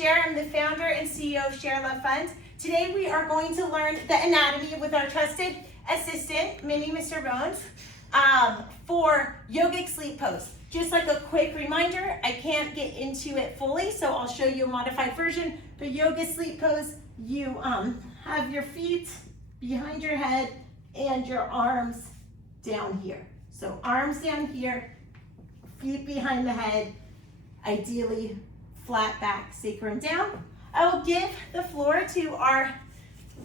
Cher. I'm the founder and CEO of ShareLove.Fund. Today we are going to learn the anatomy with our trusted assistant, Mini Mr. Bones, for yogic sleep pose. Just like a quick reminder, I can't get into it fully, so I'll show you a modified version. But yoga sleep pose, you have your feet behind your head and your arms down here. So arms down here, feet behind the head, ideally flat back, sacrum down. I will give the floor to our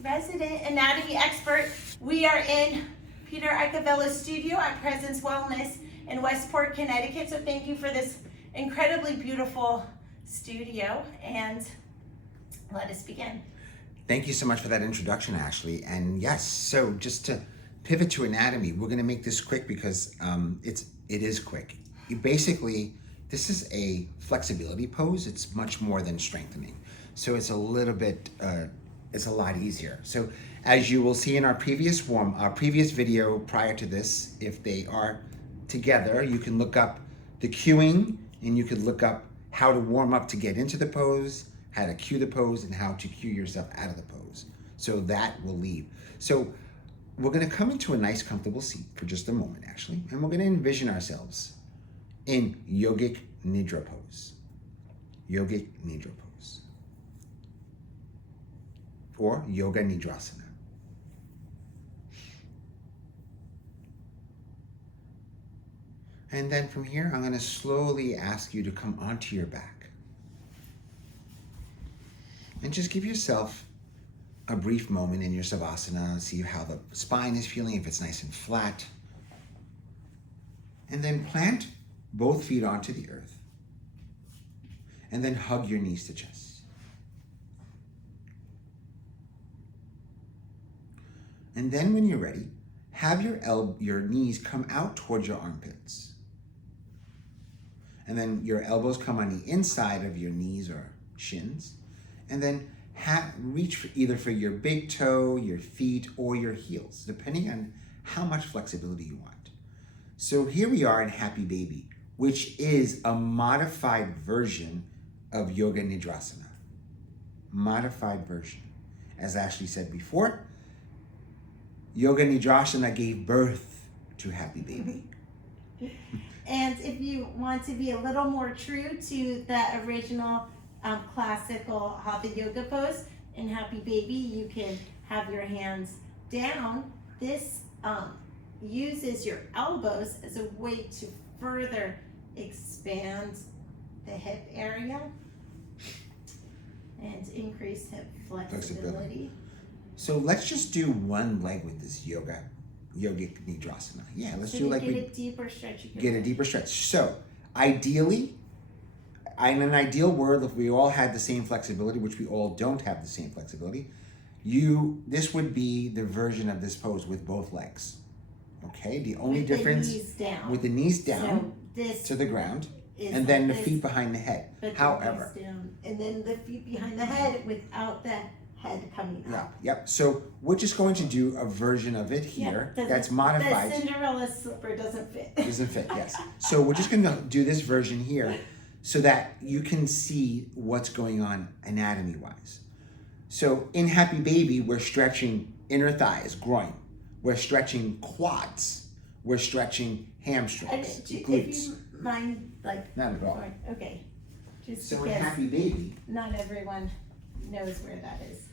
resident anatomy expert. We are in Peter Icavella's studio at Presence Wellness in Westport, Connecticut. So thank you for this incredibly beautiful studio, and let us begin. Thank you so much for that introduction, Ashley. And yes, so just to pivot to anatomy, we're going to make this quick because it is quick. Basically, this is a flexibility pose. It's much more than strengthening. So it's a little bit, it's a lot easier. So as you will see in our previous video prior to this, if they are together, you can look up the cueing and you can look up how to warm up to get into the pose, how to cue the pose, and how to cue yourself out of the pose. So that will leave. So we're going to come into a nice comfortable seat for just a moment, Ashley, and we're going to envision ourselves in Yogic Nidra pose. Yogic Nidra pose. Or Yoganidrasana. And then from here, I'm going to slowly ask you to come onto your back. And just give yourself a brief moment in your Savasana, see how the spine is feeling, if it's nice and flat. And then plant both feet onto the earth. And then hug your knees to chest. And then when you're ready, have your knees come out towards your armpits. And then your elbows come on the inside of your knees or shins. And then reach for either for your big toe, your feet, or your heels, depending on how much flexibility you want. So here we are in Happy Baby, which is a modified version of Yoganidrasana. Modified version. As Ashley said before, Yoganidrasana gave birth to Happy Baby. And if you want to be a little more true to the original classical Hatha Yoga pose in Happy Baby, you can have your hands down. This uses your elbows as a way to further expand the hip area and increase hip flexibility. So let's just do one leg with this Yogic Nidrasana. Yeah, let's do like get a deeper stretch. Get a deeper stretch. So ideally, in an ideal world, if we all had the same flexibility, which we all don't have the same flexibility, this would be the version of this pose with both legs. Okay, the only difference with the knees down to the ground, and then the feet behind the head. However, and then the feet behind the head without the head coming up. Yep. So we're just going to do a version of it here that's modified. The Cinderella slipper doesn't fit. Doesn't fit. Yes. So we're just going to do this version here, so that you can see what's going on anatomy-wise. So in Happy Baby, we're stretching inner thighs, groin. We're stretching quads. We're stretching hamstrings, glutes. If you mind, not at all. Okay. Just so in Happy Baby, not everyone knows where that is.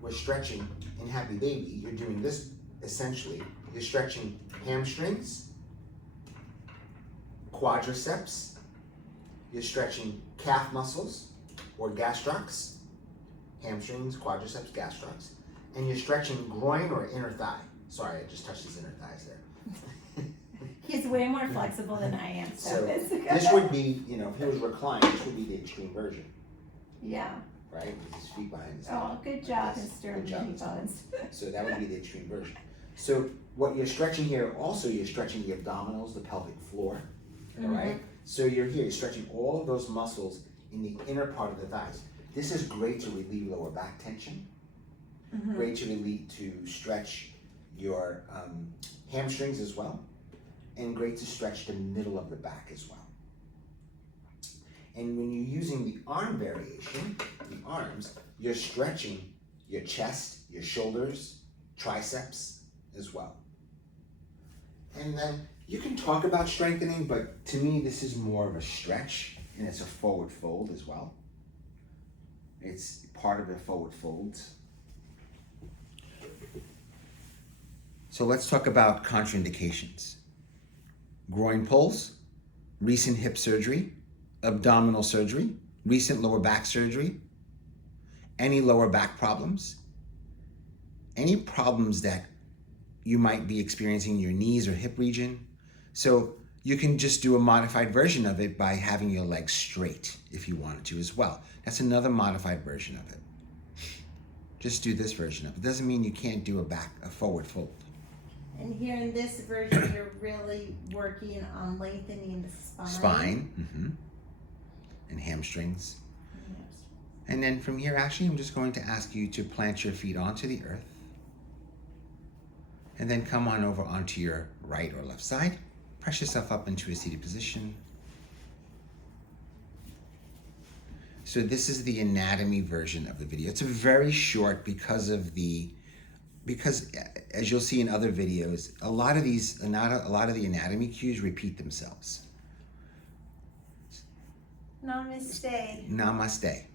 We're stretching in Happy Baby. You're doing this essentially. You're stretching hamstrings, quadriceps, you're stretching calf muscles or gastrocs, hamstrings, quadriceps, gastrocs, and you're stretching groin or inner thigh. Sorry, I just touched his inner thighs there. He's way more flexible than I am. So this would be, if he was reclined, this would be the extreme version. Yeah. Right? With his feet behind his head. Oh, good job, Mr. Mini Bones. So that would be the extreme version. So what you're stretching here, also you're stretching the abdominals, the pelvic floor, all right? So you're stretching all of those muscles in the inner part of the thighs. This is great to relieve lower back tension, great to stretch your hamstrings as well, and great to stretch the middle of the back as well. And when you're using the arm variation, the arms, you're stretching your chest, your shoulders, triceps as well. And then you can talk about strengthening, but to me, this is more of a stretch, and it's a forward fold as well. It's part of the forward folds. So let's talk about contraindications. Groin pulls, recent hip surgery, abdominal surgery, recent lower back surgery, any lower back problems, any problems that you might be experiencing in your knees or hip region. So you can just do a modified version of it by having your legs straight if you wanted to as well. That's another modified version of it. Just do this version of it. It doesn't mean you can't do a forward fold. And here in this version, you're really working on lengthening the spine. And hamstrings. And then from here, actually, I'm just going to ask you to plant your feet onto the earth. And then come on over onto your right or left side. Press yourself up into a seated position. So this is the anatomy version of the video. It's a very short because as you'll see in other videos, a lot of the anatomy cues repeat themselves. Namaste. Namaste.